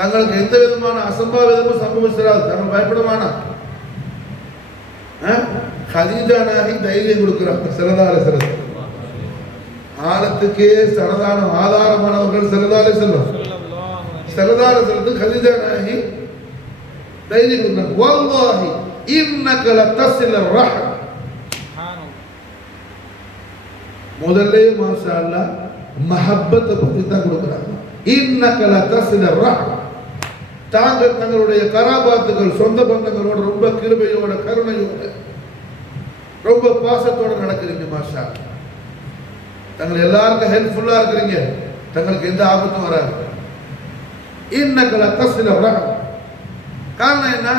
தங்களுக்கு எந்த விதமான அசம்பாவிதமும் சம்பவிச்சிடாது, தங்கள் பயப்படமான ஹதீஜா நாயகி தைரியம் கொடுக்கிறாங்க. சிறதால சிறந்த ஆழத்துக்கே சரதானம் ஆதாரமானவர்கள் சிறதாலே செல்லும். சிறதால செல்லுக்கு ஹதீஜா நாயகி தைரியம் கொடுக்கிறாங்க. வல்லாஹி இன்னக லதஸில் ரஹம். முதல்ல மாஷா அல்லாஹ் மஹப்பத்தை பத்தி தான் கொடுக்கிறாங்க. இன்னக லதஸில் ரஹம். தாங்கள் தங்களுடைய கராபாத்துகள் சொந்த பந்தங்களோட ரொம்ப கிருபையோட கருணையோட ரொம்ப பாசத்தோட நடக்கிறீங்க. மாஷா தங்கள் எல்லாருக்கும் ஹெல்ப்ஃபுல்லா இருக்கிறீங்க. தங்களுக்கு எந்த ஆபத்தும் வராது. இன்னக லதஸில் ரஹம். காரணம் என்ன?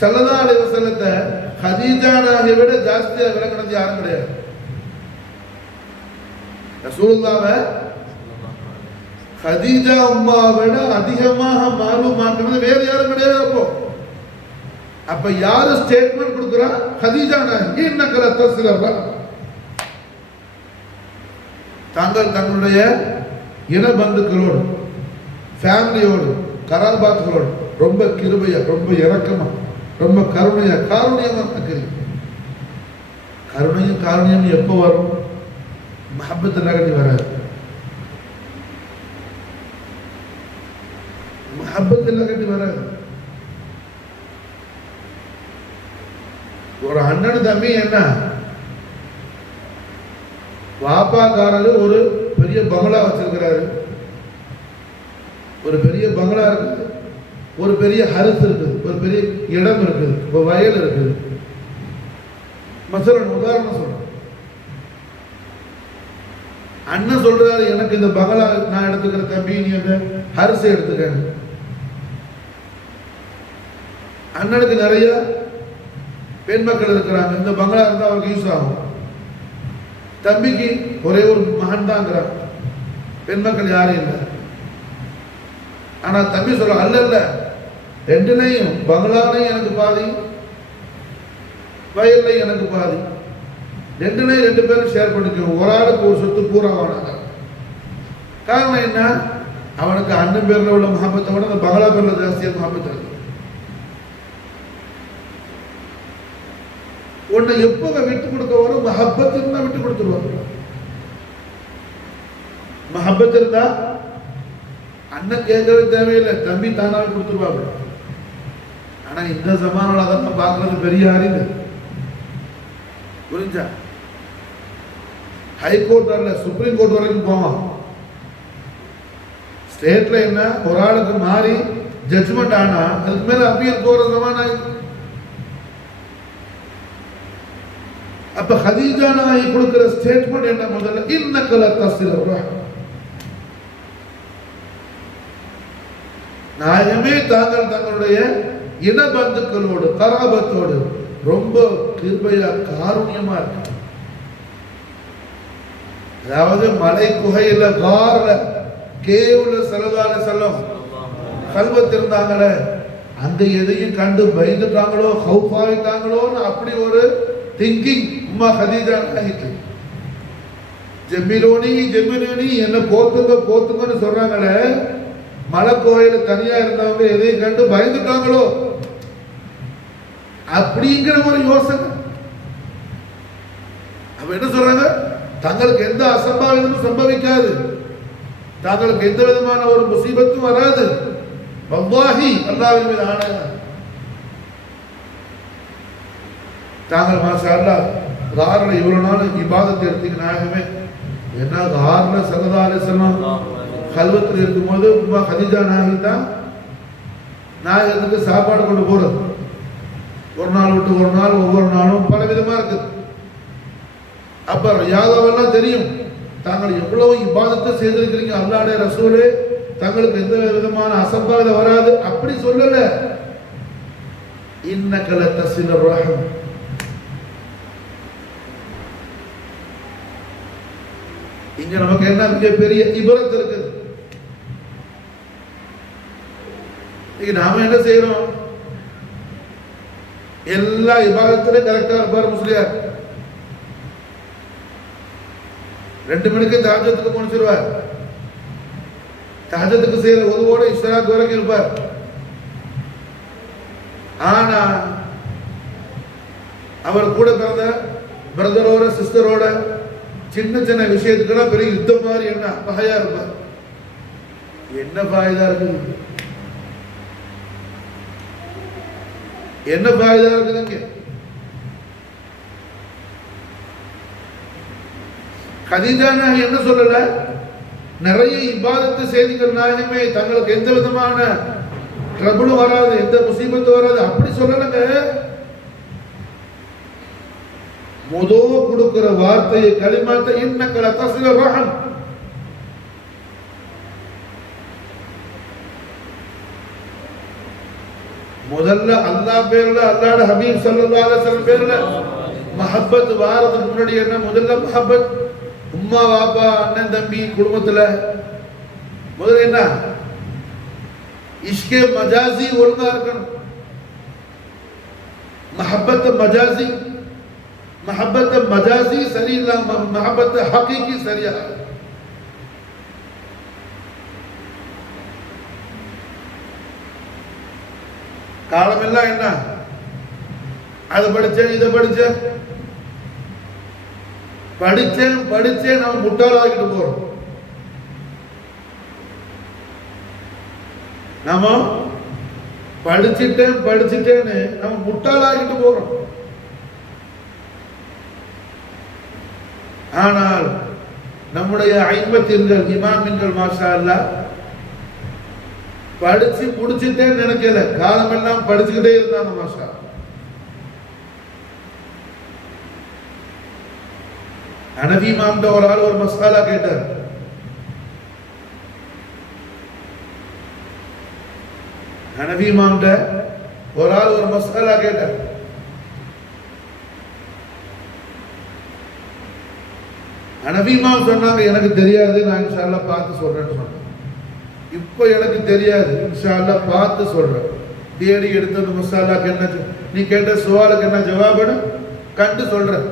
ஸல்லல்லாஹு அலைஹி வஸல்லத்தை ஹதீஜா நாயகியை விட ஜாஸ்தியா விளங்கினது யாரும் கிடையாது. ரசூலுல்லாஹ்வை ஹதீஜா உம்மாவை விட அதிகமாக மாலூமாக்குனது வேற யாரும் கிடையாது. அப்ப யாரு ஸ்டேட்மெண்ட் கொடுக்குறா? ஹதீஜா நாயகி. இன்னக லதஸில் ரஹம். தாங்கள் தங்களுடைய இன பந்துக்களோடு ஃபேமிலியோடு கராபாத்துகளோடு ரொம்ப கிருபையா ரொம்ப இரக்கமா ரொம்ப கருணையா காருண்யமா இருக்கிறீங்க. கருணையும் காருண்யம் எப்போ வரும்? மஹப்பத்தில் கட்டி வராது. மஹப்பத்தில் கட்டி வராது. ஒரு அண்ணன் தம்பி என்ன வாப்பாக்காரரு ஒரு பெரிய பங்களா வச்சிருக்கிறாரு, ஒரு பெரிய பங்களா இருக்குது, ஒரு பெரிய ஹரிஸ் இருக்குது, ஒரு பெரிய இடம் இருக்குது, ஒரு வயல் இருக்குது. மசலன் உதாரணம் சொல்றேன். அண்ணன் சொல்றாரு எனக்கு இந்த பங்களா நான் எடுத்துக்கிற தம்பி நீ அந்த ஹரிசை எடுத்துக்க. அண்ணனுக்கு நிறைய பெண் மக்கள் இருக்கிறாங்க, இந்த பங்களா இருந்தா அவருக்கு யூஸ் ஆகும். தம்பிக்கு ஒரே ஒரு மகன் தான், பெண் மக்கள் யாரும் இல்லை. ஆனா தம்பி சொல்ற அல்ல ரெண்டுலையும் பங்களாலையும் எனக்கு பாதி வயல்லையும் எனக்கு பாதி, ரெண்டுலையும் ரெண்டு பேரும் ஷேர் பண்ணிக்கணும். ஒரு ஆளுக்கு ஒரு சொத்து பூரா வானாங்க. காரணம் என்ன? அவனுக்கு அண்ணன் பேர்ல உள்ள மஹப்பத்தை விட அந்த பங்களா பேர்ல ஜாஸ்தியாக மஹப்பத் இருக்கு. உன்னை எப்போ விட்டு கொடுக்க வரும்? மஹப்பத் இருந்தா விட்டு கொடுத்துருவாங்க. மஹப்பத் இருந்தா அண்ணன் கேட்கறது தேவையில்லை, தம்பி தானாவே கொடுத்துருவாங்க. ஆனா இந்த ஜமானால அதான் பார்க்கறது பெரிய அறிவு. புரிஞ்சா? ஹைகோர்ட் வரல, சுப்ரீம் கோர்ட் வரைக்கும் போவான். ஸ்டேட்ல என்ன ஒரு ஆளுக்கு மாறி ஜட்ஜ்மெண்ட் ஆனா அதுக்கு மேல அப்பீல் போற ஜமானா. அப்ப ஹதீஜா நாயகி கொடுக்கிற ஸ்டேட்மெண்ட் என்ன? முதல்ல இன்னக லதஸில் ரஹம். நாயகமே தாங்கள் தங்களுடைய இன பந்துக்களோடு கராபத்தோடு ரொம்ப கிருபையா காருண்யமா இருக்கு. அதாவது மலை குகையில கார்ல கேவுல ஸல்லல்லாஹு அலைஹி வஸல்லம் கல்வத் இருந்தாங்களே, அங்க எதையும் கண்டு பயந்துட்டாங்களோ ஹவுஃப் ஆயிட்டாங்களோன்னு அப்படி ஒரு திங்கிங் உம்மா ஹதீஜா நாயகிக்கு. ஜெமிலோனி என்ன போத்துங்கன்னு சொல்றாங்களே, மலை கோயில தனியா இருந்தவங்க எதையும் கண்டு பயந்துட்டாங்களோ அப்படிங்கிற ஒரு யோசனை. அப்ப என்ன சொல்றாங்க? தங்களுக்கு எந்த அசம்பாவிதமும் சம்பவிக்காது, தங்களுக்கு எந்த விதமான ஒரு முசீபத்தும் வராது. வல்லாஹி அல்லாஹ்வின் மீது ஆணையா தாங்கள் மாஷா அல்லாஹ் காரில் இவ்வளவு நாள் இபாதத்தை எடுத்தீங்க. நாயகமே என்ன காரில் ஸல்லல்லாஹு அலைஹி வஸல்லம் கல்வத்தில் இருக்கும்போது உம்மா ஹதீஜா நாயகி தான் நாயகத்துக்கு சாப்பாடு கொண்டு போறது. ஒரு நாள் விட்டு ஒரு நாள், ஒவ்வொரு நாளும் பல விதமா இருக்குது. அப்ப யாதவெல்லாம் தெரியும் தாங்கள் எவ்வளவு இபாதத்தை செய்திருக்கிறீங்க. அல்லாஹ்வுடைய ரசூலே தங்களுக்கு எந்த விதமான அசம்பாவிதம் வராது அப்படி சொல்லல. இன்னக லதஸில் ரஹம். இங்க நமக்கு என்ன மிகப்பெரிய இபரத் இருக்குது. நாம என்ன செய்யறோம்? எல்லா இபாதத்திலும் கரெக்டா இருப்பார் முஸ்லியார். 2 மணிக்கு தஹஜ்ஜுதுக்கு முடிச்சிருவார். தஹஜ்ஜுதுக்கு செய்யற ஒதுவோட இஸ்ராக் வரைக்கும் இருப்பார். ஆனா அவர் கூட பிறந்த பிரதரோட சிஸ்டரோட சின்ன சின்ன விஷயத்துக்கெல்லாம் பெரிய யுத்தம் மாதிரி என்ன பகையா இருப்பார். என்ன பாயுதா இருக்குது, என்ன பாயுதா இருக்குதுங்க. கதீஜா நாயகி என்ன சொல்லல, நிறைய இபாதத்து செய்திகள் நாயகமே தங்களுக்கு எந்த விதமான ட்ரபிளும் வராது, எந்த முசீபத்து வராது அப்படி சொல்லலங்க. முதோ கொடுக்கிற வார்த்தையை கலிமாத்தை இன்னக்கல தஸ்ல ரஹம், முதல்ல அல்லாஹ் பேர்ல அல்லாஹ்வுடைய ஹபீப் ஸல்லல்லாஹு அலைஹி வஸல்லம் பேர்ல மஹப்பத் வாரதுக்கு முன்னாடி என்ன, முதல்ல மஹப்பத் உம்மா வாப்பா அண்ணன் தம்பி குடும்பத்துல முதல்ல என்ன இஷ்கே மஜாசி ஒழுங்கா இருக்கணும். மஹப்பத் மஜாசி, மஹப்பத் மஜாசி சரியில்லாம மஹப்பத் ஹகீகி சரியா. காலமெல்லாம் என்ன, அதை படிச்சேன் இதை படிச்சேன் படிச்சேன் படிச்சேன் நம்ம முட்டாளாகிட்டு போறோம். நாம படிச்சுட்டேன் படிச்சுட்டேன்னு நம்ம முட்டாளாகிட்டு போறோம். ஆனால் நம்முடைய ஐம்பத்தின்கள் இமாமின்கள் மாஷா அல்லாஹ் படிச்சு முடிச்சுட்டேன்னு நினைக்கல, காலமெல்லாம் படிச்சுக்கிட்டே இருந்தாங்க மாஷா. ஹனஃபி இமாம்ட ஒரு ஆள் ஒரு மசாலா கேட்டார். ஹனஃபி இமாம்ட ஒரு ஆள் ஒரு மசாலா கேட்டார். ஹனஃபி இமாம் சொன்னாங்க, எனக்கு தெரியாது, நான் இன்ஷா அல்லாஹ் பார்த்து சொல்றேன்னு சொன்னேன். இப்போ எனக்கு தெரியாது, இன்ஷா அல்லாஹ் பார்த்து சொல்றேன். தேடி எடுத்து அந்த மசாலாக்கு என்ன, நீ கேட்ட சுவாலுக்கு என்ன ஜவாபுன்னு கண்டு சொல்றேன்.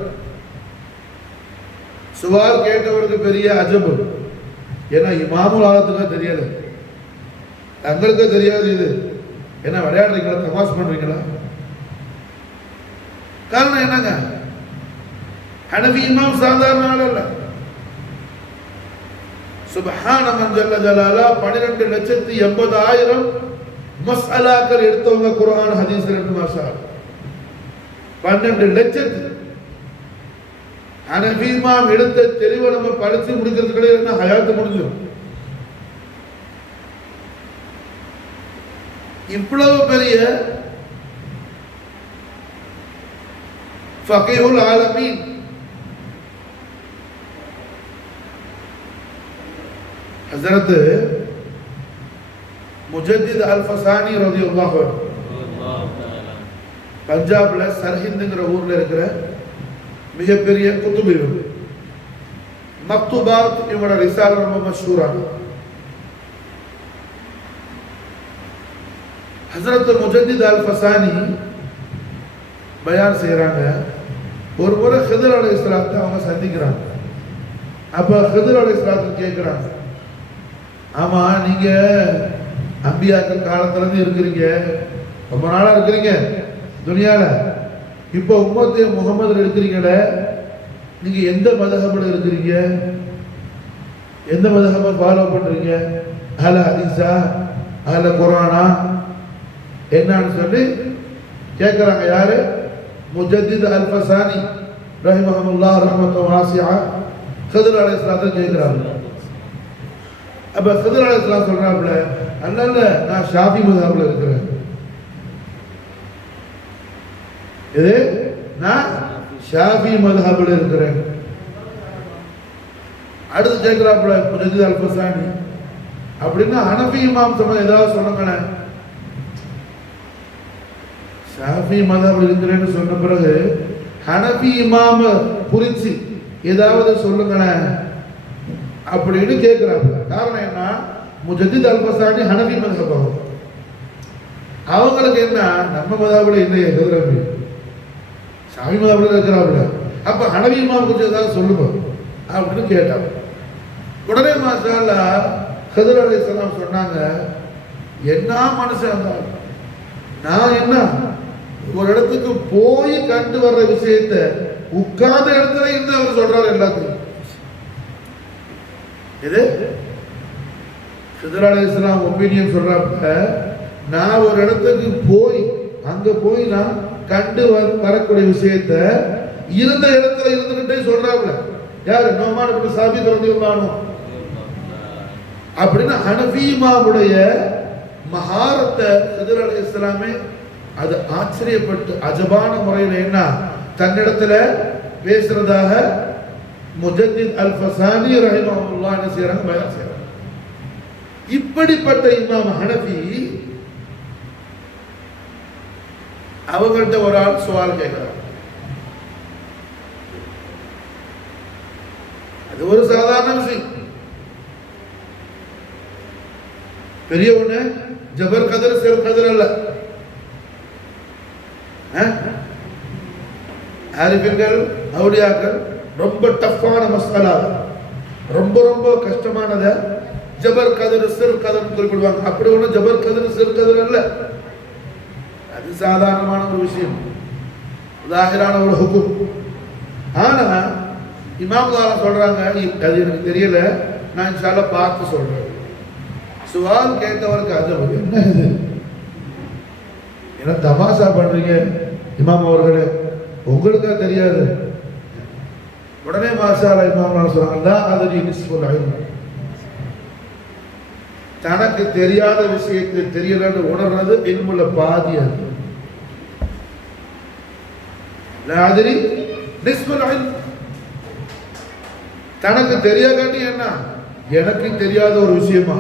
சுவால் கேட்டவருக்கு பெரிய அஜபு, ஏன்னா இமாமுல் ஆலத்துக்கா தெரியல, தங்களுக்கு தெரியாது. இது என்ன விளையாடுறீங்களா, தமாஸ் பண்றீங்களா? காரணம் என்னங்க, ஹனஃபி இமாம் சாதாரண ஆள் அல்ல. சுப்ஹான மன் ஜல்ல ஜலாலா 12,80,000 மஸ்அலாக்கள் எடுத்தவங்க குர்ஆன் ஹதீஸ் ரெண்டு மாஷா 12 லட்சத்து. ஹனஃபி இமாம் எடுத்த தெளிவை நம்ம படிச்சு முடிக்கிறதுக்குள்ளே என்ன ஹயாத்து முடிஞ்சிடும். இவ்வளவு பெரிய ஃபகீஹுல் ஆலமீன் ஹஜ்ரத் முஜத்தித் அல்-ஃபசானி ரலியல்லாஹு அன்ஹு பஞ்சாப்ல சர்ஹிந்துங்கிற ஊர்ல இருக்கிற மிகப்பெரிய குத்துபு இவர். மக்துபாத் இவரோட ரிசாலா ரொம்ப மஷூரான. ஹஜ்ரத் முஜத்தித் அல்-ஃபசானி பயான் செய்யறாங்க. ஒரு முறை ஹிதர் அலைஹிஸ்ஸலாத்தை அவங்க சந்திக்கிறாங்க. அப்ப ஹிதர் அலைஹிஸ்ஸலாத்தை கேட்கிறாங்க, ஆமா நீங்க அம்பியாக்கள் காலத்துல இருந்து இருக்கிறீங்க, ரொம்ப நாளா இருக்கிறீங்க துனியால, இப்போ உம்மத்தே முகமதுல இருக்கிறீங்களே, நீங்க எந்த மதஹப்ல இருக்கிறீங்க, எந்த மதஹபை ஃபாலோ பண்றீங்க, அஹ்ல ஹதீஸா அஹ்ல குர்ஆனா என்னன்னு சொல்லி கேட்கிறாங்க. யாரு? முஜத்தித் அல்-ஃபசானி ரஹிமஹுல்லாஹ் ரஹ்மத்துன் வாசிஆ ஹிதர் அலைஹிஸ்ஸலாத்தை கேட்கிறாங்க. அப்ப ஹிதர் அலைஹிஸ்ஸலாம் சொல்றாப்ல, அல்ல நான் ஷாஃபி மதஹப்ல இருக்கிறேன். இது நான் ஷாஃபி மதஹப்ல இருக்கிறேன். அடுத்து கேட்கிறாப்ல முஜத்தித் அல்-ஃபசானி, அப்படின்னா ஹனஃபி இமாம் சொன்ன ஏதாவது சொல்லுங்களேன். ஷாஃபி மதஹப்ல இருக்கிறேன்னு சொன்ன பிறகு ஹனஃபி இமாம புரிச்சு ஏதாவது சொல்லுங்களேன் அப்படின்னு கேட்கிறாங்க. காரணம் என்ன, முஜத்தித் அல்-ஃபசானி ஹனஃபி மதஹப் அவங்களுக்கு என்ன, நம்ம மதஹப்ல இல்லையே ஹிதரபி ஷாஃபி மதஹப்ல இருக்கிறாப்ல, அப்ப ஹனஃபி இமாம் கொஞ்சம் ஏதாவது சொல்லுங்க அப்படின்னு கேட்டாங்க. உடனே மாஷா அல்லாஹ் ஹிதர் அலைஹிஸ்ஸலாம் சொன்னாங்க, என்ன மனுஷன் இருந்தாலும் நான் என்ன ஒரு இடத்துக்கு போய் கண்டு வர்ற விஷயத்த உட்கார்ந்த இடத்துல இருந்து அவர் சொல்றாரு எல்லாத்தையும். இது ஹிதர் அலைஹிஸ்ஸலாம் ஒப்பீனியன் சொல்றப்ப, நான் ஒரு இடத்துக்கு போய் அங்க போய் நான் கண்டு வரக்கூடிய விஷயத்த இருந்த இடத்துல இருந்துகிட்டே சொல்றாங்க. யாரு? நோமான் இப்னு சாபித் ரலியல்லாஹு அன்ஹு. அப்படின்னு ஹனஃபி இமாமுடைய மஹாரத்தை ஹிதர் அலைஹிஸ்ஸலாமே அது ஆச்சரியப்பட்டு அஜபான முறையில் என்ன தன்னிடத்துல பேசுறதாக முஜத்தித் அல் ஃபசானி ரஹிமஹுல்லாஹ் என்ன செய்றாங்க? பயான் செய்றாங்க. இப்படிப்பட்ட இமாம் ஹனஃபி அவங்கள்ட்ட ஒரு ஆள் சவால் கேட்கிறார். அது ஒரு சாதாரண விஷயம். பெரிய ஒண்ணு ஜபர் கதர் சிறு கதர் அல்ல. ஆரிஃபின்கள் அவுலியாக்கள் ரொம்ப டஃப்பான மசாலா, ரொம்ப ரொம்ப கஷ்டமானத ஜபர் கதர் சிறு கதர் குறிப்பிடுவாங்க. அப்படி ஒண்ணு ஜபர் கதர் சிறு கதர் அல்ல. அது சாதாரணமான ஒரு விஷயம், லாஹிரான ஒரு ஹுக்கும். ஆனா இமாம் சொல்றாங்க, அது எனக்கு தெரியல, நான் இன்ஷா அல்லாஹ் பார்த்து சொல்றேன். சுவால் கேட்டவருக்கு அது என்ன இது, என்ன தமாஷா பண்றீங்க இமாம் அவர்களே, உங்களுக்கா தெரியாது? உடனே மாஷா இமாம் சொல்றாங்க, அது நிஸ்ஃபுல் இல்ம், தனக்கு தெரியாத விஷயத்தை தெரியலன்னு உணர்றது இல்முல பாதி. அது நிஸ்ஃபுல் இல்ம். தனக்கு தெரியாட்டி என்ன, எனக்கு தெரியாத ஒரு விஷயமா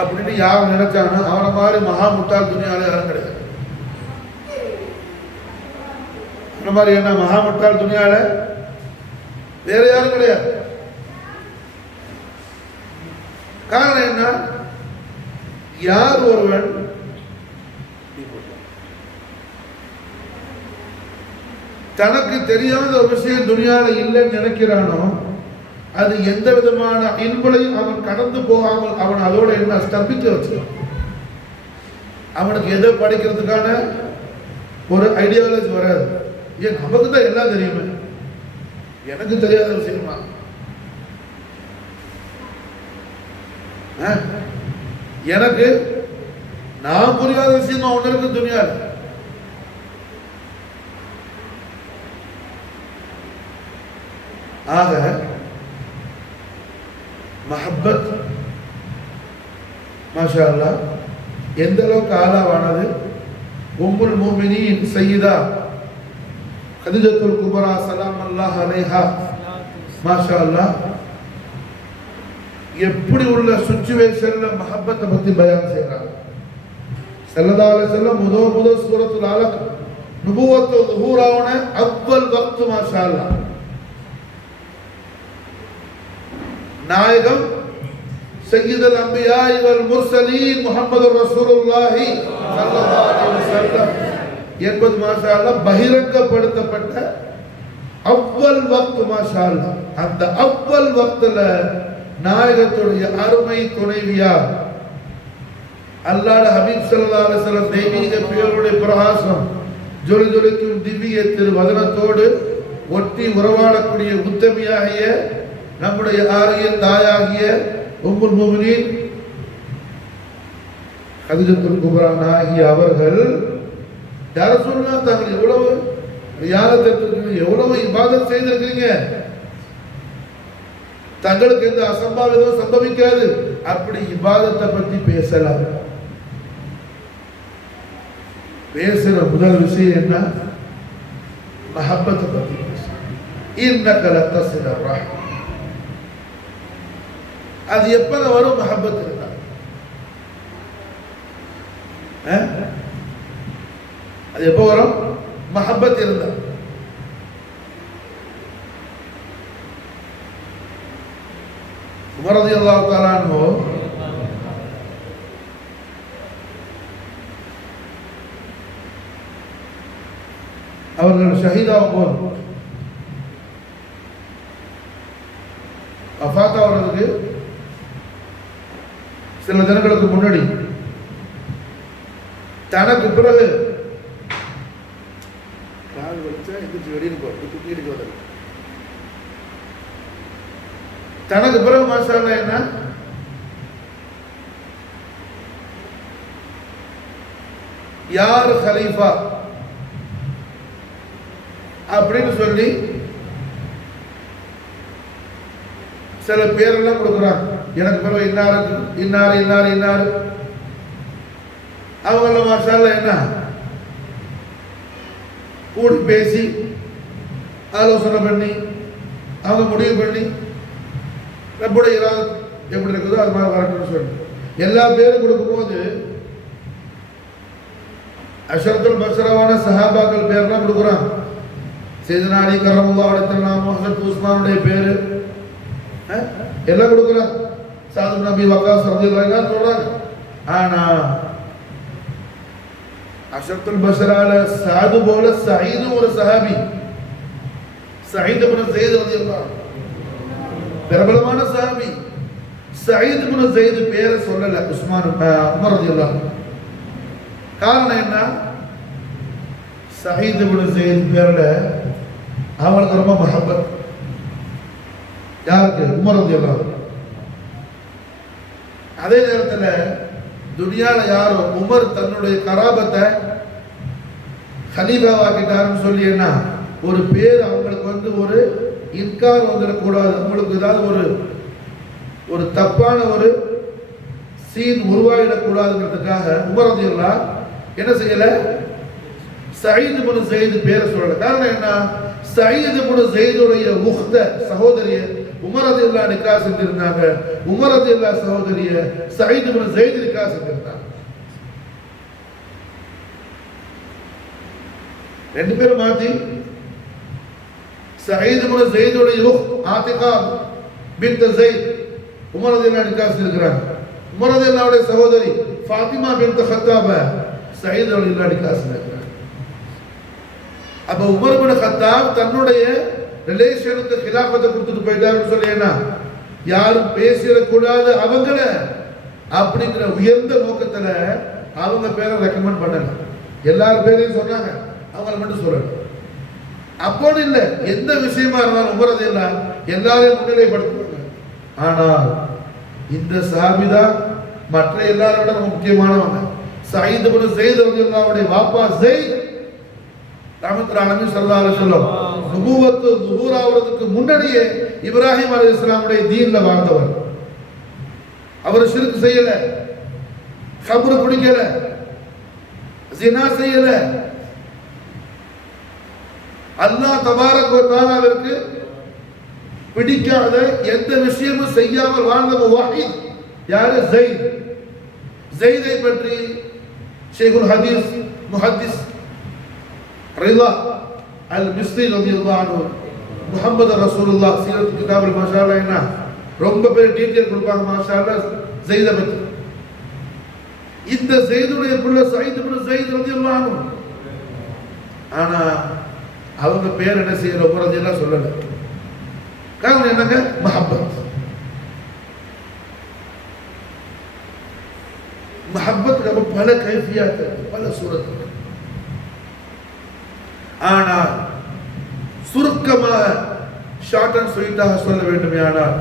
அப்படின்னு யார் நினைச்சானோ அவனை மாதிரி மகா முட்டாள் துணியால யாரும் கிடையாது. அந்த மாதிரி என்ன மகா முட்டாள் துணியால வேற யாரும் கிடையாது. காரணம் என்ன? யார் ஒருவன் தனக்கு தெரியாத ஒரு விஷயம் துனியால இல்லைன்னு நினைக்கிறானோ, அது எந்த விதமான இன்பளையும் அவன் கடந்து போகாமல் அவன் அதோட என்ன ஸ்தம்பிக்க வச்சிருக்கான். அவனுக்கு எதை படிக்கிறதுக்கான ஒரு ஐடியாலஜி வராது. ஏன் நமக்கு தான் எல்லாம் தெரியுமே, எனக்கு தெரியாத விஷயமா? எனக்கு நான் புரியாத விஷயமா ஒண்ணு இருக்கு துனியால. ஆக மஹப்பத் மாஷா அல்லாஹ் எந்த அளவுக்கு ஆளாவானது. உம்முல் முஃமினீன் சய்யிதா கதீஜத்துல் குப்ரா ஸலல்லாஹு அலைஹா மாஷா அல்லாஹ் எப்படி உள்ள சிச்சுவேஷன்ல மஹப்பத்தை பத்தி பயான் செய்றாங்க. ஸல்லல்லாஹு அலைஹி வஸல்லம் முதல் சூரத்துல் அலக் நுபுவத்து ظهூரான அவ்வல் வக்த் மாஷா அல்லாஹ் நாயகம் சய்யிதுல் அன்பியா வல் முர்சலீன் முஹம்மதுர் ரசூலுல்லாஹி ஸல்லல்லாஹு அலைஹி வஸல்லம் என்பது மாஷா அல்லாஹ் பகிரங்கப்படுத்தப்பட்ட அவ்வல் வக்த் மாஷா அல்லாஹ். அந்த அவ்வல் வக்த்ல நாயகத்துடைய அருமை துணைவியார் அல்லாஹ்வுடைய ஹபீப் ஸல்லல்லாஹு அலைஹி வஸல்லம் தெய்வீக பெயருடைய பிரகாசம் ஜொலி ஜொலிக்கும் திவ்ய திருவதனத்தோடு ஒட்டி உறவாடக்கூடிய உத்தமியாகிய நம்முடைய ஆரியல் தாயாகிய உம்முல் முஃமினீன் கதீஜத்துல் குப்ரா நாயகி அவர்கள் யார சொன்னா தாங்கள் எவ்வளவு ரியாலத் எடுத்துருக்கீங்க, எவ்வளவு இபாதத் செய்திருக்கீங்க, தங்களுக்கு எந்த அசம்பாவிதம் சம்பவிக்காது. அப்படி இபாதத்தை பத்தி பேசலாம். பேசுற முதல் விஷயம் என்ன? மஹப்பத்தை பத்தி பேசலாம். இன்னக லதஸிலர் ரஹ்ம். அது எப்ப வரும்? மஹப்பத் இருந்தா. அது எப்ப வரும்? மஹப்பத் இருந்தா. உமர் ரலியல்லாஹு தஆலா அன்ஹு அவர்கள் ஷஹீதாகும் போது வஃபாத் ஆகிறதுக்கு சில தினங்களுக்கு முன்னாடி தனக்கு பிறகு கால் வச்சா எந்திரிச்சு வெளியில் போட்டு தனக்கு பிறகு மாஷா அல்லாஹ் என்ன யார் ஹலீஃபா அப்படின்னு சொல்லி சில பேரெல்லாம் கொடுக்குறாங்க. எனக்கு பிறகு இன்னாருக்கு இன்னாரு இன்னாரு இன்னாரு அவங்கள மாஷா அல்லாஹ் என்ன கூடி பேசி ஆலோசனை பண்ணி அவங்க முடிவு பண்ணி நம்முடைய எப்படி இருக்குதோ அது மாதிரி வரணும்னு சொல்லி எல்லா பேரும் கொடுக்கும்போது அஷரத்துல் பஷராவான சஹாபாக்கள் பேர்லாம் கொடுக்குறாங்க. சையதுனா அலி கர்ரமல்லாஹு வஜஹஹு, ஹஸரத் உஸ்மானுடைய பேரு எல்லாம் கொடுக்குறாங்க. சாது பின் அபி வக்காஸ் ரலியல்லாஹு அன்ஹு சொல்றாங்க. ஆனா அஷரத்துல் பஷரால சாது போல சயீது ஒரு சஹாபி, சயீத் இப்னு ஸைத் ரலியல்லாஹு அன்ஹு பிரபலமான சஹாபி. சயீத் இப்னு ஸைத் பேரை சொல்லல உமர் ரலியல்லாஹு அன்ஹு. காரணம் என்ன? சயீத் இப்னு ஸைத் பேர்ல அவங்களுக்கு ரொம்ப மஹப்பத். யாருக்கு? உமர் ரலியல்லாஹு அன்ஹு. அதே நேரத்தில் துனியால யாரோ உமர் தன்னுடைய கராபத்தை ஹலீஃபாவாக்கிட்டாருன்னு சொல்லி என்ன ஒரு பேர் அவங்களுக்கு ஒரு இன்கார் வந்துடக்கூடாது, அவங்களுக்கு ஏதாவது ஒரு தப்பான ஒரு சீன் உருவாகிடக்கூடாதுங்கிறதுக்காக உமர் ரலியல்லாஹு அன்ஹு என்ன செய்யல? சயீத் இப்னு ஸைத் பேரை சொல்லல. காரணம் என்ன? சயீத் இப்னு ஸைதுடைய உக்த சகோதரிய உமர் ரலியல்லாஹு அன்ஹு நிக்காஹ் செஞ்சிருந்தாங்க. உமர் ரலியல்லாஹு அன்ஹு சகோதரிய சயீத் இப்னு ஸைத் நிக்காஹ் செஞ்சிருந்தாங்க. ரெண்டு பேரும் மாத்தி சயீத் இப்னு ஸைதுடைய உக்த் ஆதிகா பின்த் ஸைத் உமர் ரலியல்லாஹு அன்ஹு நிக்காஹ் செஞ்சிருக்காங்க. உமர் ரலியல்லாஹு அன்ஹுடைய சகோதரி ஃபாத்திமா பின்த் கத்தாப சயீத் ரலியல்லாஹு அன்ஹு நிக்காஹ் செஞ்சிருக்காங்க. அப்ப உமர் இப்னு கத்தாப் தன்னுடைய ரிலேஷனுக்கு கிலாபத்தை கொடுத்துட்டு போயிட்டாருன்னு சொல்லி என்ன யாரும் பேசிடக்கூடாது அவங்கள அப்படிங்கிற உயர்ந்த நோக்கத்துல அவங்க பேரை ரெக்கமெண்ட் பண்ணல. எல்லார் பேரையும் சொன்னாங்க, அவங்கள மட்டும் சொல்லல. அப்போன்னு இல்லை, எந்த விஷயமா இருந்தாலும் உமர் ரலியல்லாஹு அன்ஹு எல்லாரையும் முன்னிலைப்படுத்துவாங்க. ஆனால் இந்த சஹாபிதான் மற்ற எல்லாரோட முக்கியமானவங்க. சயீத் இப்னு ஸைத் ரலியல்லாஹு அன்ஹுடைய வாப்பா ஸைத் ரஹ்மத்துல்லாஹி அலைஹி ஸல்லல்லாஹு அலைஹி வஸல்லம் நுபுவத் ظهور ஆவறதுக்கு முன்னாடியே இப்ராஹிம் அலைஹிஸ்ஸலாமுடைய தீன்ல வாழ்ந்தவர். அவர் ஷிர்க் செய்யல, கப்ர் குடிக்கல, ஜினா செய்யல. அல்லாஹ் தபாரக் வ தஆலாவிற்கு பிடிக்காத எந்த விஷயமும் செய்யாமல் வாழ்ந்த முவஹித் யாரு? ஸைத். ஸைதை பற்றி ஷேகுல் ஹதீஸ் முஹத்திஸ் ரிலா அல் மிஸ்ரி ரலியல்லாஹு அன்ஹு முஹம்மது ரசூலுல்லாஹ் சீரத் கிதாபுல் மாஷா அல்லாஹ் என்ன ரொம்ப பெரிய டீடைல் கொடுப்பாங்க மாஷா அல்லாஹ் ஸைதை பத்தி. இந்த ஸைதுடைய புள்ள சயீத் இப்னு ஸைத் ரலியல்லாஹு அன்ஹு. ஆனா அவங்க பேர் என்ன செய்யற உமர் ரலியல்லாஹு சொல்லல. காரணம் என்னங்க? மஹப்பத். மஹப்பத்துக்கு பல கைஃபியாத், பல சூரத். ஆனால் சுருக்கமாக ஷார்ட் அண்ட் ஸ்வீட்டாக சொல்ல வேண்டுமே ஆனால்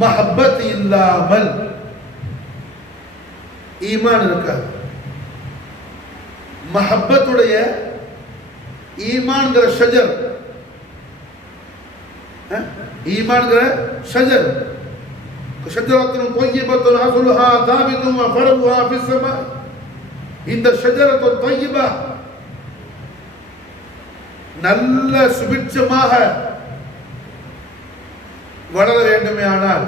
மஹப்பத் இல்லாமல் ஈமான் இருக்காது. மஹப்பத்துடைய ஈமான்கிற ஷஜர், ஈமான்கிற ஷஜர் ஷஜரத்துன் தய்யிபத்துன் அஸ்லுஹா தாபிதுன் வ ஃபர்உஹா ஃபிஸ் ஸமா. இந்த ஷஜரத்துன் தய்யிபா நல்ல சுபிட்சமாக வளர வேண்டுமே ஆனால்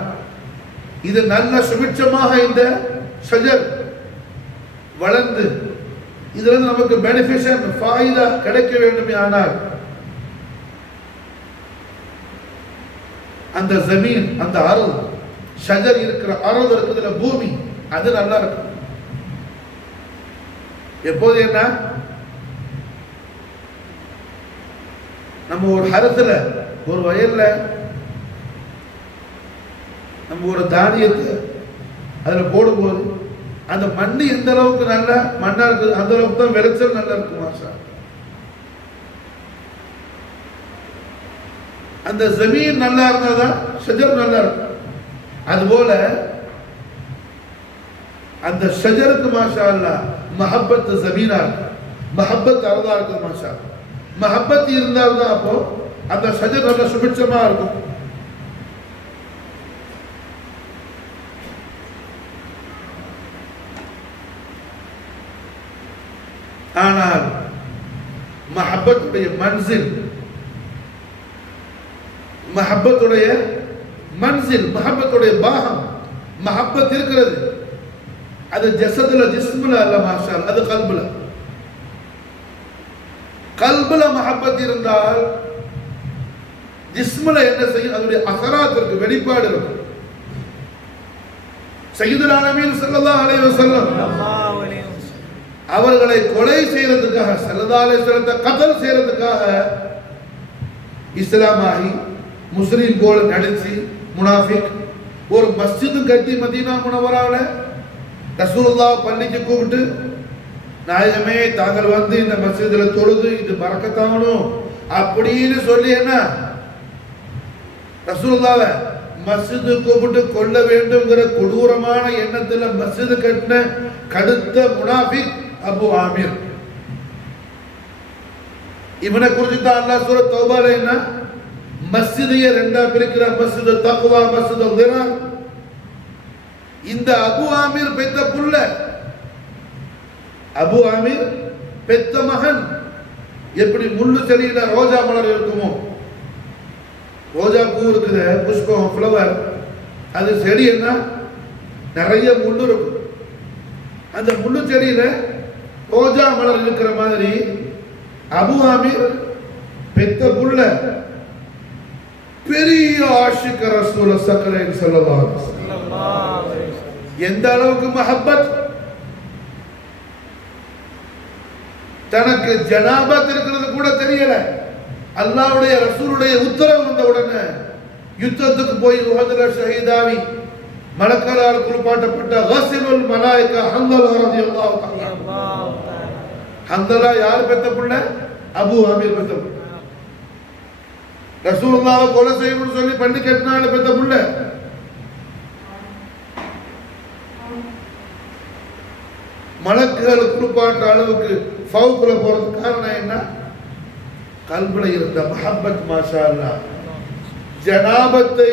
இது நல்ல சுபிட்சமாக இந்த ஷஜர் வளர்ந்து இதுல நமக்கு பெனிஃபிஷன் ஃபாயிதா கிடைக்க வேண்டுமே ஆனால் அந்த ஜமீன், அந்த அருள் ஷஜர் இருக்கிற அருள் இருக்குதுல பூமி, அது நல்லா இருக்கும். எப்போது என்ன நம்ம ஒரு ஹரத்துல ஒரு வயல்ல நம்ம ஒரு தானியத்தை அதில் போடும்போது அந்த மண் எந்த அளவுக்கு நல்ல மண்ணா இருக்குது அந்த அளவுக்கு தான் விளைச்சல் நல்லா இருக்கு மாஷா. அந்த ஜமீன் நல்லா இருந்தாதான் ஷஜர் நல்லா இருக்கும். அதுபோல அந்த ஷஜருக்கு மாஷா அல்லாஹ் மஹப்பத் ஜமீனா இருக்கு, மஹப்பத் அர்தா இருக்கு மாஷா. மஹப்பத் இருந்தால்தான் அப்போ அந்த ஷஜர் நல்ல சுபிட்சமா இருக்கும். ஆனால் மஹப்பத்துடைய மன்சில், மஹப்பத்துடைய மன்சில், மஹப்பத்துடைய பாகம், மஹப்பத் இருக்கிறது அது ஜஸதுல ஜிஸ்முல அல்ல மாஷா, அது கல்புல. கல்புல மஹப்பத் இருந்தால் ஜிஸ்முல என்ன செய்யும்? அதனுடைய அசராத் இருக்கு, வெளிப்பாடு இருக்கு. சய்யிதுல் ஆலமீன் ஸல்லல்லாஹு அலைஹி வஸல்லம் அவர்களை கொலை செய்யறதுக்காக, ஸல்லல்லாஹு அலைஹி வஸல்லத்தை கத்ல் செய்யறதுக்காக இஸ்லாமாகி முஸ்லிம் போல நடிச்சு முனாஃபிக் ஒரு மஸ்ஜிது கட்டி மதீனா முனவரால ரசூலுல்லாஹ் பள்ளிக்கு கூப்பிட்டு, நாயகமே தாங்கள் வந்து இந்த மஸ்ஜிதில் தொழுது இது பரக்கத்தாகணும் அப்படின்னு சொல்லி என்ன ரசூலுல்லாஹ்வை மஸ்ஜிது கூப்பிட்டு கொள்ள வேண்டும்ங்கிற கொடூரமான எண்ணத்துல மஸ்ஜிது கட்டின கடுத்த முனாஃபிக் அபு ஆமிர். இவனை குறித்து தான் அல்லாஹ் சூரத் தௌபால என்ன மஸ்ஜிதையே ரெண்டா பிரிக்கிற, மஸ்ஜிது தக்வா, மஸ்ஜிது திரார். இந்த அபு ஆமிர் பெத்த புள்ள, அபு ஆமிர் பெத்த மகன். எப்படி முள்ளு செடியில ரோஜா மலர் இருக்குமோ, ரோஜா பூ இருக்குது, புஷ்பம், ஃப்ளவர், அது செடி என்ன நிறைய முள்ளு இருக்கும். அந்த முள்ளு செடியில ரோஜா மலர் இருக்கிற மாதிரி அபு ஆமிர் பெத்த புள்ள பெரிய ஆஷிக் ரசூல் ஸல்லல்லாஹு அலைஹி வஸல்லம். எந்த அளவுக்கு மஹப்பத், தனக்கு ஜனாபத் இருக்கிறது கூட தெரியல. அல்லாஹ்வுடைய ரசூலுடைய உத்தரவு வந்த உடனே யுத்தத்துக்கு போய் உஹதுல ஷஹீதாவி மலக்களால் குளிப்பாட்டப்பட்ட கஸிலுல் மலாயிகா ஹந்தலா ரலியல்லாஹு தஆலா. ஹந்தலா யார் பெத்த புள்ள? அபு ஆமிர் பெத்த புள்ள. ரசூலுல்லாஹ்வை கொலை செய்யணும்னு சொல்லி பண்ணி கட்டினால பெத்த புள்ள. மலக்குகள் குளிப்பாட்டுற அளவுக்கு ஃபவுக்குல போறதுக்கு காரணம் என்ன? கல்புல இருந்த மஹப்பத் மாஷா அல்லாஹ். ஜனாபத்தை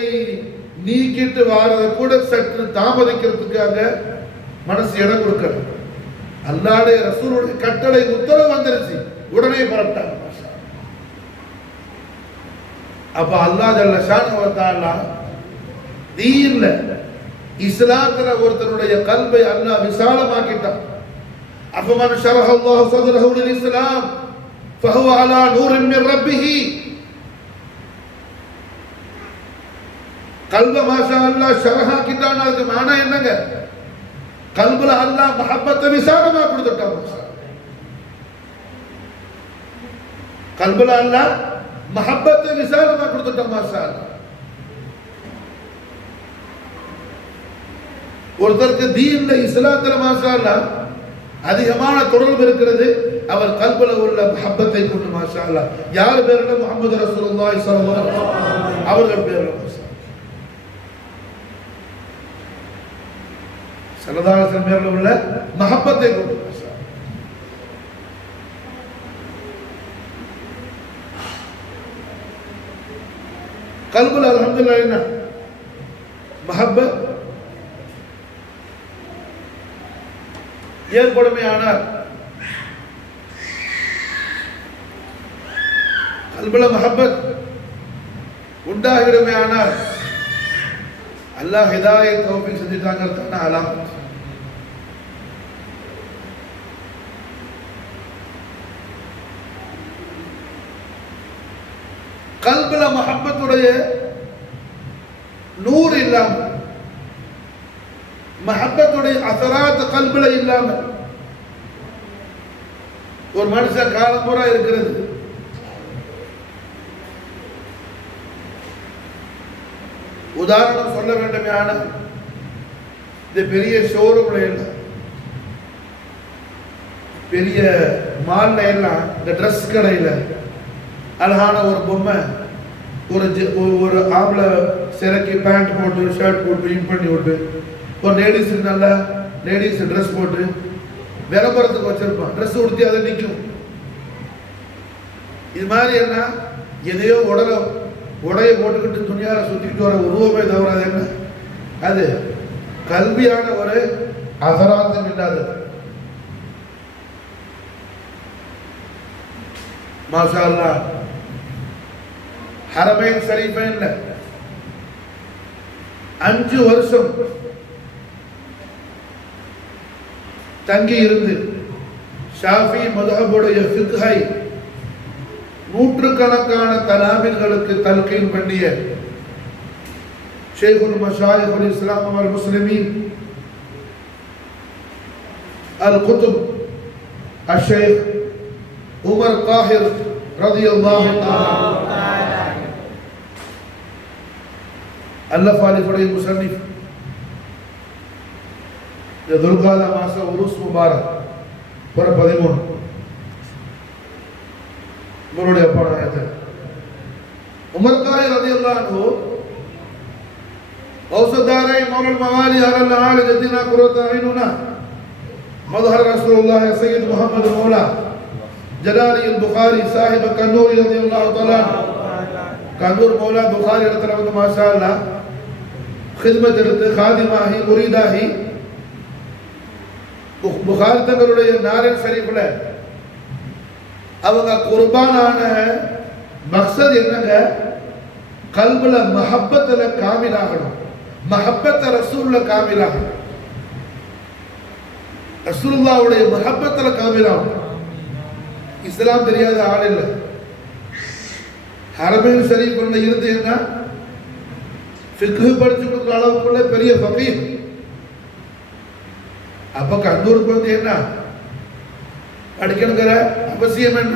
நீக்கிட்டு வாரதை கூட சற்று தாமதிக்கிறதுக்காக மனசு இடம் கொடுக்கல. அல்லாஹ்வுடைய ரசூலுடைய கட்டளை உத்தரவு வந்துருச்சு, உடனே புறப்பட்டாங்க மாஷா. அப்ப அல்லாஹ் ஜல்ல ஷானஹு வ தஆலா தீன்ல இஸ்லாத்துல ஒருத்தருடைய கல்பை அல்லாஹ் விசாலமாக்கிட்டான். அஃபமன் ஷரஹ அல்லாஹு ஸத்ரஹு லில் இஸ்லாம் ஃபஹுவ அலா நூரின் மின் ரப்பிஹி. கல்ப மாஷா அல்லாஹ் ஷரஹாக்கிட்டான். அதுக்கு மானா என்னங்க? கல்புல அல்லாஹ் மஹப்பத்தை விசாலமா கொடுத்துட்டான் மாஷா. கல்புல அல்லாஹ் மஹப்பத்தை விசாலமா கொடுத்துட்டான் மாஷா அல்லாஹ். ஒருத்தருக்கு தீன்ல இஸ்லாத்துல மாஷா அல்லாஹ் அதிகமான தொடர்பு இருக்கிறது, அவர் கல்புல உள்ள மஹப்பத்தை கொண்டு மாஷா அல்லாஹ். யார் பேர்ல? முஹம்மது ரசூலுல்லாஹி ஸல்லல்லாஹு அலைஹி வஸல்லம் அவர்கள் பேர்ல மாஷா ஸல்லல்லாஹு அலைஹி வஸல்லம் பேர்ல உள்ள மஹப்பத்தை கொண்டு மாஷா. கல்புல அல்ஹம்துலில்லாஹ் என்ன மஹப்பத் ஏற்படுமே. ஆனால் கல்புல மஹப்பத் உண்டாகிடுமே. ஆனால் அல்லாஹ் ஹிதாயத் தௌஃபீக் செஞ்சுட்டாங்கிறதுக்கான அலாமத். கல்புல மஹப்பத்துடைய நூறு இல்லாம, மஹப்பத்துடைய அசராத் கல்புல இல்லாம ஒரு மனுஷன் காலம் பூரா இருக்கிறது. உதாரணம் சொல்ல வேண்டுமே. ஆனால் இந்த பெரிய ஷோரூம்ல எல்லாம், பெரிய மால்ல எல்லாம், இந்த ட்ரெஸ் கடையில் அழகான ஒரு பொம்மை, ஒரு ஆம்பளை சிலைக்கு பேண்ட் போட்டு ஷர்ட் போட்டு இன் பண்ணி விட்டு, ஒரு லேடிஸுக்கு நல்ல லேடிஸ் ட்ரெஸ் போட்டு விளம்பரத்துக்கு வச்சிருப்பான். ட்ரெஸ் உடுத்தி அதை நிற்கும். இது மாதிரி என்ன, எதையோ உடைய போட்டுக்கிட்டு துணியால சுத்திக்கிட்டு வர உருவமே தவிர அது என்ன, அது கல்வியான ஒரு அசராத்தம் இல்லாதது. மாஷா அல்லாஹ், ஹரமைன் ஷரீஃபைன்ல 5 வருஷம் தங்கி இருந்து ஷாஃபி மதுஹபுடைய ஃபிக்ஹை நூற்றுக்கணக்கான தலாமின்களுக்கு தல்கீன் பண்ணிய ஷேகுல் மஷாயிகுல் இஸ்லாம் வல் முஸ்லிமீன் அல் குதுப் அஷேக் உமர் தாஹிர் ரலியல்லாஹு தஆலா அல்லஃபாலிஃபுடைய முஸன்னிஃப். இந்த துல்காதா மாசம் உருஸ் முபாரக் புற 13 உமருடைய அப்பா நாயகர் உமர் தாஹிர் ரலியல்லாஹு அன்ஹு கௌசதாரை மௌலல் மவாலி அலல் ஆல ஜதினா குரத ஐனுனா மظهر ரசூலுல்லாஹ் சய்யித் முஹம்மது மௌலா ஜலாலி அல் புகாரி சாஹிப் கன்னூரி ரலியல்லாஹு தஆலா கன்னூர் மௌலா புகாரி இடத்துல வந்து மாஷா அல்லாஹ் خدمت எடுத்து காதிமாகி முரீதாகி புகாரி தங்களுடைய நாரன் ஷரீஃப்ல அவங்க குர்பானான மக்சத் என்னங்க, கல்புல மஹப்பத்துல காமிலாகணும், மஹப்பத்த ரசூல்ல காமிலாகணும், ரசூலுல்லாஹ்வுடைய மஹப்பத்துல காமிலாகணும். இஸ்லாம் தெரியாத ஆள் இல்லை. ஹரமைன் ஷரீஃப்ல இருந்து என்ன ஃபிக்ஹ் படிச்சு கொடுக்குற அளவுக்குள்ள பெரிய ஃபகீஹ். அப்ப கந்தூருக்கு வந்து என்ன படிக்கணுங்கிற அவசியம் என்ன?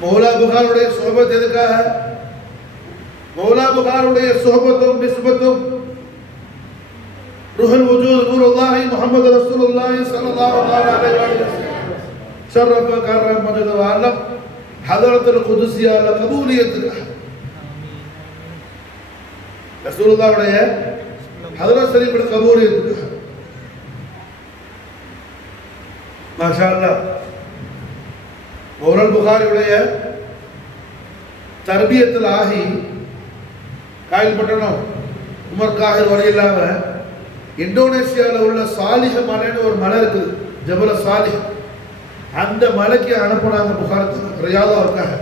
மௌலா புகாருடைய சொஹபத் எதுக்காக? மௌலா புகாருடைய சொஹபத்தும் நிஸ்பத்தும் ரூஹுல் வஜூத் நூருல்லாஹி முஹம்மது ரசூலுல்லாஹி ஸல்லல்லாஹு அலைஹி வஸல்லம் ஷரஃப கர்ரம் மஜது வஅலம் ஹதரத்துல் குதுஸியா கபூலியத்துக்கு ரசூலுல்லாஹ்வுடைய ஹதரத் ஷரீஃபுல் கபூலியத்துக்கு மாஷா அல்லாஹ். மௌலல் புகாரியுடைய தர்பியத்தில் ஆகி காயல்பட்டனம் உமர் காஹிர் வரையில்லாம இந்தோனேஷியாவில் உள்ள சாலிஹ மலைன்னு ஒரு மலை இருக்குது, ஜபல சாலிஹ். அந்த மலைக்கு அனுப்புனாங்க புகாரத்துக்கு ரியாதாவுக்காக.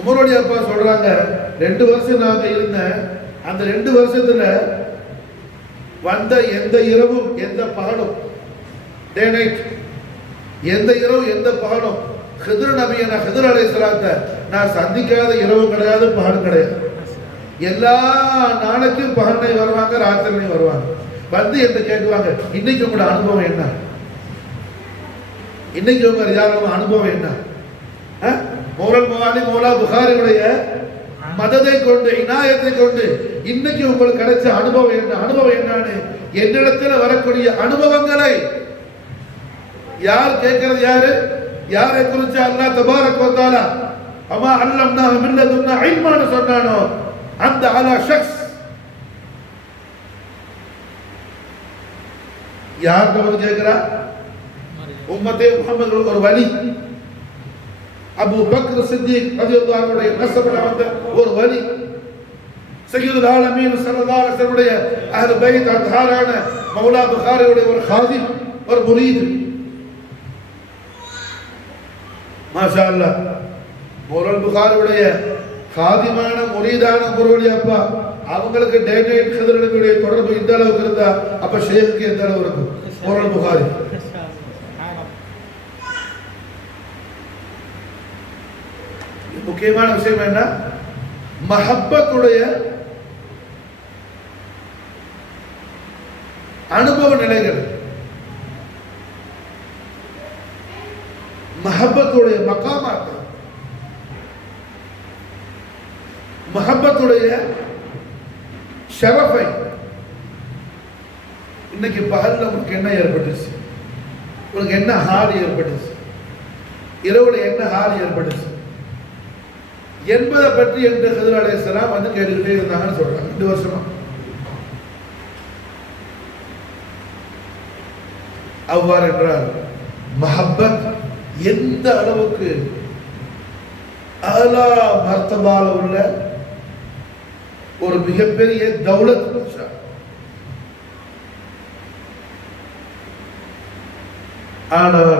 உமருடைய அப்பா சொல்றாங்க, 2 வருஷம் நாங்க இருந்தேன். அந்த 2 வருஷத்துல வந்த எந்த இரவும் எந்த பகலும், டே நைட், எந்த இரவு எந்த பகலும் ஹித்ர் நபியன ஹித்ர் அலைஹிஸ்ஸலாத்தை நான் சந்திக்காத இரவு கிடையாது, பகலும் கிடையாது. எல்லா நாளைக்கும் பகல்னை வருவாங்க, ராத்திரிலையும் வருவாங்க. வந்து என்ன கேட்குவாங்க, இன்னைக்கு உங்களோட அனுபவம் என்ன, இன்னைக்கு உங்க ரியாதாவுடைய அனுபவம் என்ன? மௌலல் மவாலி மௌலா புகாரியுடைய மதத்தை கொண்டு இனாயத்தை கொண்டு இன்னைக்கு உங்களுக்கு கிடைச்ச அனுபவம் என்ன, அனுபவம் என்னன்னு என்னிடத்தில் வரக்கூடிய அனுபவங்களை யார் கேட்கிறது? யாரை குறிச்சு அல்லாஹ் தபாரக் வ தஆலா அமா அல்லம்னாஹு மின் லதுன்னா இல்மான்னு சொன்னானோ அந்த அலா ஷக்ஸ் யார் வந்து கேட்கிறா? உம்மத்தே முஹம்மது ஒரு வலி, அபூ பக்ர் சித்திக் ரலியல்லாஹு அன்ஹுடைய நஸபுல வந்த ஒரு வலி, சய்யிதுல் ஆலமீன் ஸல்லல்லாஹு அலைஹி வஸல்லம் அஹ்லு பைத் அத்ஹாரான மௌலா புகாரியுடைய ஒரு காதிம், ஒரு முரீத். மாஷா அல்லாஹ். மௌலல் புகாரியுடைய காதிமான முரீதான குருவுடைய அப்பா, அவங்களுக்கு டே நைட் ஹித்ர் நபியுடைய தொடர்பு இந்த அளவுக்கு இருந்தா அப்ப ஷேഖுக்கு எந்த அளவு இருக்கும்? மௌலல் புகாரி. முக்கியமான விஷயம் என்ன? மஹப்பத்துடைய அனுபவ நிலைகள், மஹப்பத்துடைய மகாமாத். மஹப்பத்துடைய ஷரஃபை இன்னைக்கு பகல்ல உங்களுக்கு என்ன ஏற்பட்டுச்சு, உங்களுக்கு என்ன ஹால் ஏற்பட்டுச்சு, இரவுல என்ன ஹால் ஏற்பட்டுச்சு என்பதை பற்றி என்று ஹிதர் அலைஹிஸ்ஸலாம் வந்து கேட்டுக்கிட்டே இருந்தாங்கன்னு சொல்றாங்க 2 வருஷமா. அவ்வாறு என்றால் மஹப்பத் எந்த அளவுக்கு அலா மர்த்தபால உள்ள ஒரு மிகப்பெரிய தௌலத். ஆனால்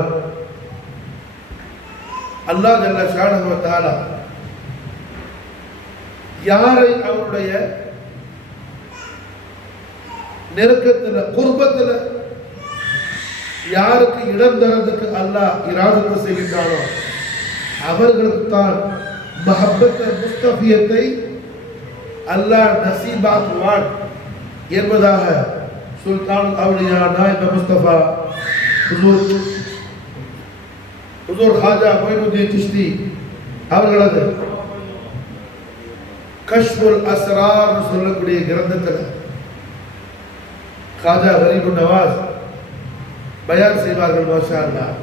அல்லாஹ் ஜல்ல ஷானஹு வ தஆலா யாரை அவருடைய நெருக்கத்தில் குர்பத்தில் யாருக்கு இடம் தரதுக்கு அல்லாஹ் இராதத்து செய்கின்றானோ அவர்களுக்கு தான் மஹப்பத் முஸ்தஃபியத்தை அல்லாஹ் நசீபாக்குவான் என்பதாக சுல்தான் அவுலியா நாயிப் முஸ்தபா ஹுசூர் ஹாஜா மொய்னுத்தீன் சிஷ்தி அவர்களது கஷ்ஃபுல் அஸ்ரார் சொல்லக்கூடிய கிரந்தத்தில் ஹாஜா கரீபுன் நவாஸ் பயான் செய்வார்கள். மாஷா அல்லாஹ்.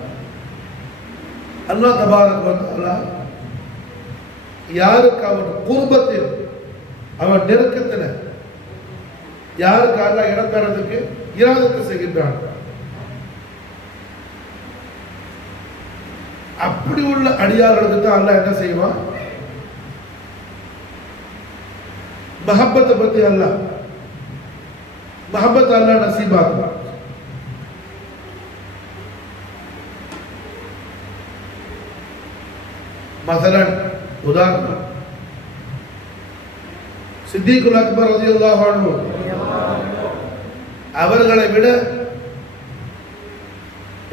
அல்லாஹ் தபாரக் வ தஆலா யாருக்கு அவன் குர்பத்தில் அவன் நெருக்கத்தில் யாருக்கு அல்லாஹ் இடம் தரதுக்கு இராதத்து செய்கின்றான், அப்படி உள்ள அடியார்களுக்கு தான் அல்லாஹ் என்ன செய்வான், மஹப்பத்தை பத்தி அல்லாஹ் மஹப்பத் அல்லாஹ் நசீபாக்குவான். மஸலன் உதாரணம் சித்திகுல் அக்பர் ரலியல்லாஹு அன்ஹு அவர்களை விட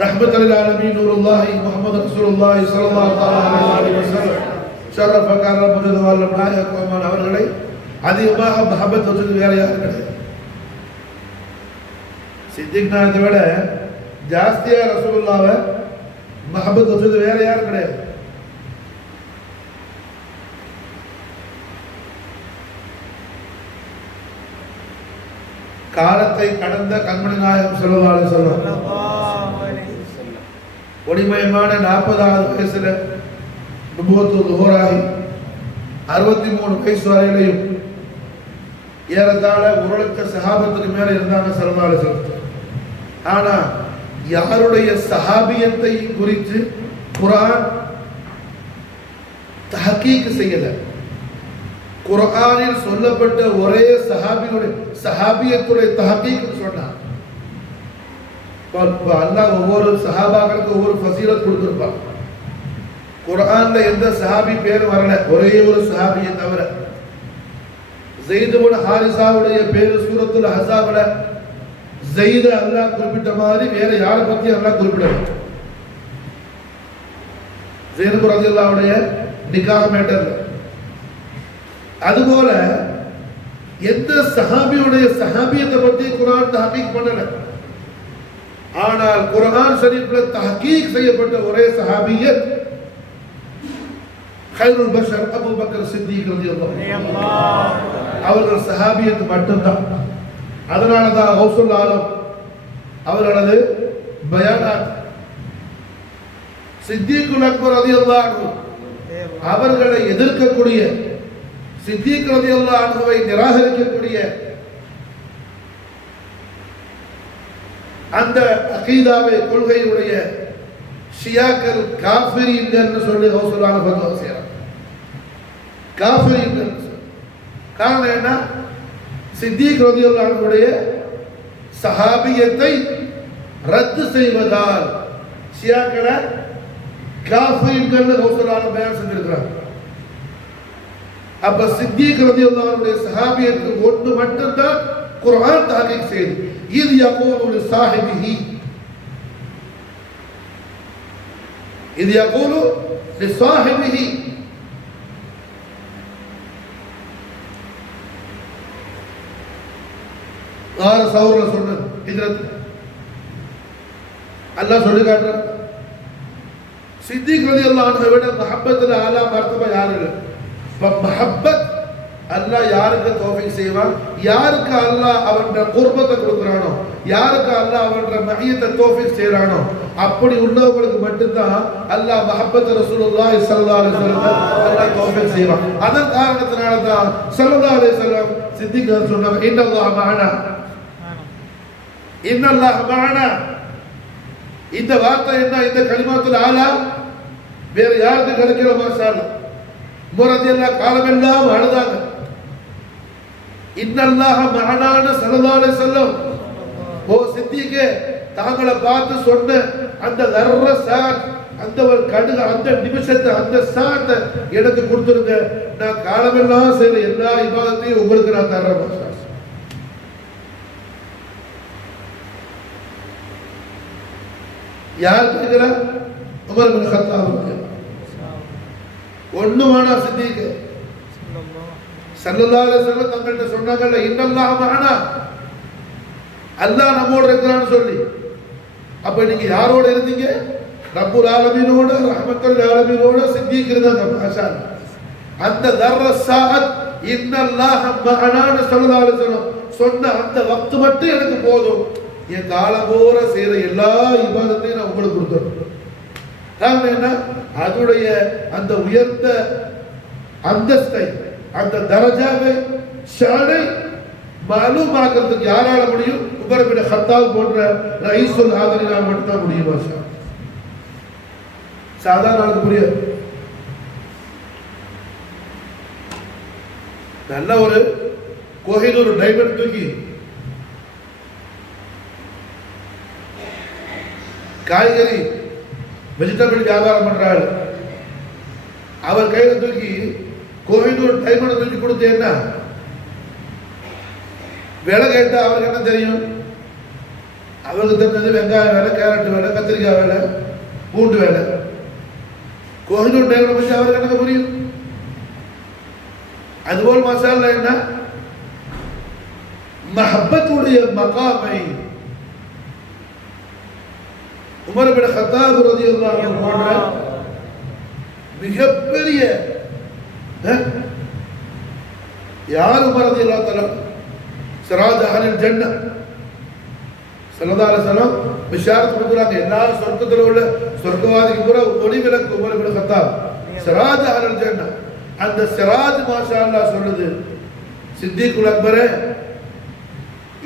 ரஹ்மத்துல் ஆலமீன் நூருல்லாஹி முஹம்மது ரசூலுல்லாஹி ஸல்லல்லாஹு அலைஹி வஸல்லம் ஷரஃப கரம தவால்லம் நாயகம் அவர்களை அதிகமாக மஹப்பத் வச்சது வேற யாரும் கிடையாது. சித்திக் நாயகத்தை விட ஜாஸ்தியா ரசூலுல்லாஹ்வை மஹப்பத் வச்சது வேற யாரும் கிடையாது. காலத்தை கடந்த கண்மணி நாயகம் ஸல்லல்லாஹு அலைஹி வஸல்லம் ஒளிமயமான 40வது வயசுல நுபுவத்து துஹூராகி 63 வயசு வரையிலையும் ஏறத்தாழ 1 லட்சம் சஹாபத்துக்கு மேல இருந்தாங்க ஸல்லல்லாஹு அலைஹி வஸல்லம். ஆனா யாருடைய சஹாபியத்தை குறித்து குர்ஆன் தஹ்கீக் செய்யல. குர்ஆனில் சொல்லப்பட்ட ஒரே சஹாபியத்துடைய தஹ்கீக் சொன்னார். அல்லாஹ் ஒவ்வொரு சஹாபாக்களுக்கு ஒவ்வொரு ஃபசீலத் கொடுத்திருப்பார். குர்ஆன்ல எந்த சஹாபி பேர் வரல, ஒரே ஒரு சஹாபியை தவிர. ஸைத் இப்னு ஹாரிஸாவுடைய பேர் சூரத்துல் அஹ்ஸாப்ல ஸைத் அல்லாஹ் குறிப்பிட்ட மாதிரி வேற யாரை பத்தி அல்லாஹ் குறிப்பிடல. ஸைத் ரலியல்லாஹுடைய நிக்காஹ் மேட்டர்ல. அதுபோல எந்த சஹாபியுடைய சஹாபியத்தை பத்தி குர்ஆன் தஹ்கீக் பண்ணல. ஆனால் குர்ஆன் ஷரீஃப்ல தஹ்கீக் செய்யப்பட்ட ஒரே சஹாபியத் கைருல் பஷர் அபூ பக்கர் சித்திக் ரலியல்லாஹு அன்ஹு. அவர்கள் சஹாபியத் மட்டும்தான். அதனால தான் கௌசுல் ஆலம் அவர்களது பயானாத் சித்திகுல் அக்பர் ரலியல்லாஹு அன்ஹு அவர்களை எதிர்க்கக்கூடிய, சித்திக் ரலியல்லாஹு அன்ஹுவை நிராகரிக்கக்கூடிய அந்த அகீதாவை கொள்கையுடைய ஷியாக்கள் காஃபிரீன்கள் சொல்லி ஹவுசுல்லாஹ் ஃபத்வா செய்றாங்க. காஃபிரீன்கள் காரணம் என்ன? சித்திக் ரலியல்லாஹு அன்ஹுடைய சஹாபியத்தை ரத்து செய்வதால் ஷியாக்களை காஃபிரீன்கள் ஹவுசுல்லாஹ் பயான் செஞ்சிருக்கிறாங்க. அப்ப சித்திக் ரலியல்லாஹு அன்ஹுடைய சஹாபியத்துக்கு ஒன்று மட்டும்தான் குர்ஆன் தஹ்கீக் செய்து. இது யகூலு லிசாஹிபிஹி, இது யகூலு லிசாஹிபிஹி. சௌர்ல சொன்னது ஹிஜ்ரத் அல்லாஹ் சொல்லி காட்டுறான். சித்திக் ரலியல்லாஹு அன்ஹு விட மஹப்பத்துல ஆலா மர்தபா யாரும் இல்லை. மஹப்பத் அல்லாஹ் யாருக்கு தௌஃபீக் செய்வான், யாருக்கு அல்லாஹ் அவனுடைய குர்பத்தை கொடுக்குறானோ, யாருக்கு அல்லாஹ் அவனுடைய மஹியத்தை தௌஃபீக் செய்றானோ, அப்படி உள்ளவங்களுக்கு மட்டும்தான் அல்லாஹ் மஹப்பத் ரசூலுல்லாஹி ஸல்லல்லாஹு அலைஹி வஸல்லம் அல்லாஹ் தௌஃபீக் செய்வான். அதன் காரணத்தினால தான் ஸல்லல்லாஹு அலைஹி வஸல்லம் சித்திக் சொன்னாங்க, இன்னல்லாஹ மஅனா, இன்னல்லாஹ மஅனா. இந்த வார்த்தை என்ன? இந்த கலிமாத்துல் ஆலா வேற யாருக்கு கிடைக்கல? மாஷா அல்லாஹ். முரதியல்லாஹ் காலமெல்லாம் அழுதாங்க. இன்னல்லாஹ மஅனான்னு ஸல்லல்லாஹு அலைஹி வஸல்லம் ஓ சித்திகே தாங்களை பார்த்து சொன்ன அந்த தர்ர சாத், அந்த ஒரு கடுகு, அந்த நிமிஷத்தை, அந்த சாத்தை எனக்கு கொடுத்துருங்க. நான் காலமெல்லாம் செய்யற எல்லா இபாதத்தையும் உங்களுக்கு நான் தர்றேன். யார் கேட்கிறா? Umar ibn Khattab. ஒண்ணு வேணா சித்திக்கு ஸல்லல்லாஹு அலைஹி வஸல்லம் தங்கள்கிட்ட சொன்னாங்கல்ல, இன்னல்லாஹ மஅனா, அல்லாஹ் நம்மோட இருக்கிறான்னு சொல்லி. அப்ப நீங்க யாரோட இருந்தீங்க? ரப்புல் ஆலமீனோட, ரஹ்மத்துல் ஆலமீனோட சித்திக் இருந்தாங்க. மாஷா அல்லாஹ். அந்த தர்ர சாஅத் இன்னல்லாஹ மஅனான்னு ஸல்லல்லாஹு அலைஹி வஸல்லம் சொன்ன அந்த வக்த் மட்டும் எனக்கு போதும். என் காலம் பூரா செய்யற எல்லா இபாதத்தையும் நான் உங்களுக்கு கொடுத்துறேன். காரணம் என்ன? அதுடைய அந்த உயர்ந்த அந்தஸ்தை, அந்த தரஜாவை, ஷானை மாலூம் ஆக்கிறதுக்கு யாரால முடியும்? உமர் இப்னு கத்தாப் போன்ற ரயீசுல் ஆதரினால் மட்டும்தான் முடியும். மாஷா சாதாரண ஆளுக்கு புரியாது. நல்ல ஒரு கோஹினூர் ஒரு டைமண்ட் தூக்கி காய்கறி வெஜிடபிள் வியாபாரம் பண்றாரு, அவர் கையில தூக்கி கோஹினூர் டைமண்ட் தூக்கி கொடுத்து என்ன விலை கேட்டா அவருக்கு என்ன தெரியும்? அவருக்கு தெரிஞ்சது வெங்காயம் வேலை, கேரட் வேலை, கத்திரிக்காய் வேலை, பூண்டு வேலை. கோஹினூர் டைமண்ட் பற்றி அவருக்கு என்ன புரியும்? அதுபோல் மசாலா என்ன? மஹப்பத்துடைய மகாமை உமர் இப்னு கத்தாப் ரலியல்லாஹு அன்ஹு போன்ற மிகப்பெரிய யார் உமர் ரலியல்லாஹு தஆலா சிராஜ் அஹ்லில் ஜன்னah ஸல்லல்லாஹு அலைஹி வஸல்லம் பிஷாரத் கொடுக்குறாங்க. எல்லா சொர்க்கத்தில் உள்ள சொர்க்கவாதிக்கு பூரா ஒளி விளக்கு உமர் இப்னு கத்தாப், சிராஜ் அஹ்லில் ஜன்னah. அந்த சிராஜ் மாஷா அல்லாஹ் சொல்லுது, சித்திகுல் அக்பரே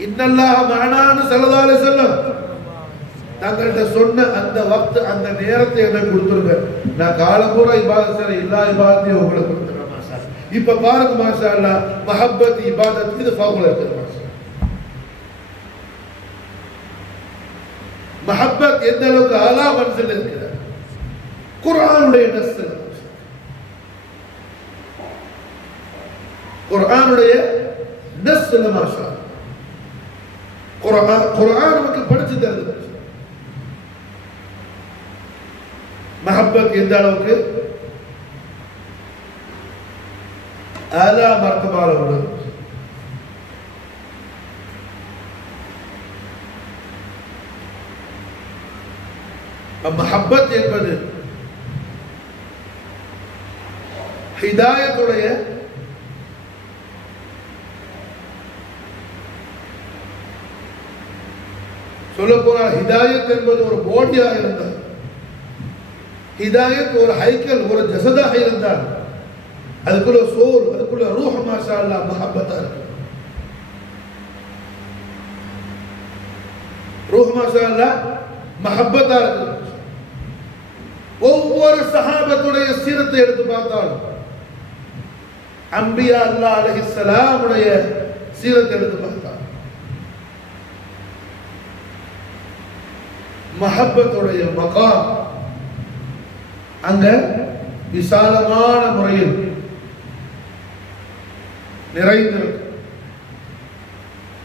இன்னல்லாஹ மஅனான்னு ஸல்லல்லாஹு அலைஹி வஸல்லம் தங்கள்கிட்ட சொன்ன அந்த வக்த், அந்த நேரத்தை எனக்கு கொடுத்துருங்க. நான் காலம் பூரா இபாதத் செய்ற எல்லா இபாதத்தையும் உங்களுக்கு கொடுத்துறேன். மாஷா இப்ப பாருங்க மாஷா அல்லாஹ், மஹப்பத் இபாதத் இது ஃபவுல இருக்குது. மாஷா மஹப்பத் எந்த அளவுக்கு ஆலா மன்சில் இருக்குது. குர்ஆனுடைய நஸ், குர்ஆனுடைய நஸ் மாஷா. குர்ஆன் நமக்கு படிச்சு தருது. மஹப்பத் எந்த அளவுக்கு ஆலா மர்தபால உள்ளது. மஹப்பத் என்பது ஹிதாயத்துடைய சொல்ல போனால் ஹிதாயத் என்பது ஒரு போடியாக இருந்தால், ஹிதாயத் ஒரு ஹைக்கல், ஒரு ஜசதாக இருந்தால், அதுக்குள்ள சோல், அதுக்குள்ள ரூஹ் மாஷா அல்லாஹ் மஹப்பத்தா இருக்கு. ரூஹ் மாஷா அல்லாஹ் மஹப்பத்தா இருக்கு. ஒவ்வொரு சஹாபத்துடைய சீரத்தை எடுத்து பார்த்தாலும், அம்பியா அல்லாஹ் அலைஹிஸ்ஸலாம் உடைய சீரத்தை எடுத்து பார்த்தால், மஹப்பத்துடைய மகாம் அங்க விசாலமான முறையில் நிறைந்திருக்கு.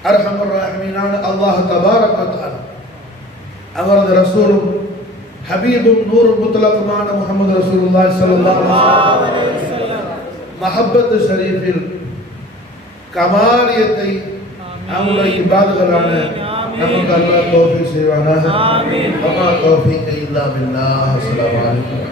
அர்ஹமர் ராஹிமீனான அல்லாஹ் தபாரக வ தஆலா அவரது ரசூலும் ஹபீபும் நூறும் முத்லகுமான முஹம்மது ரசூலுல்லாஹி ஸல்லல்லாஹு அலைஹி வஸல்லம் மஹப்பத் ஷரீஃபில் கமாலியத்தை அவருடைய இபாதகளான நமக்கு அல்லாஹ் தௌஃபீக் செய்வானாக. ஆமீன். வமா தௌஃபீக இல்லா பில்லாஹ். அஸ்ஸலாமு அலைக்கும்.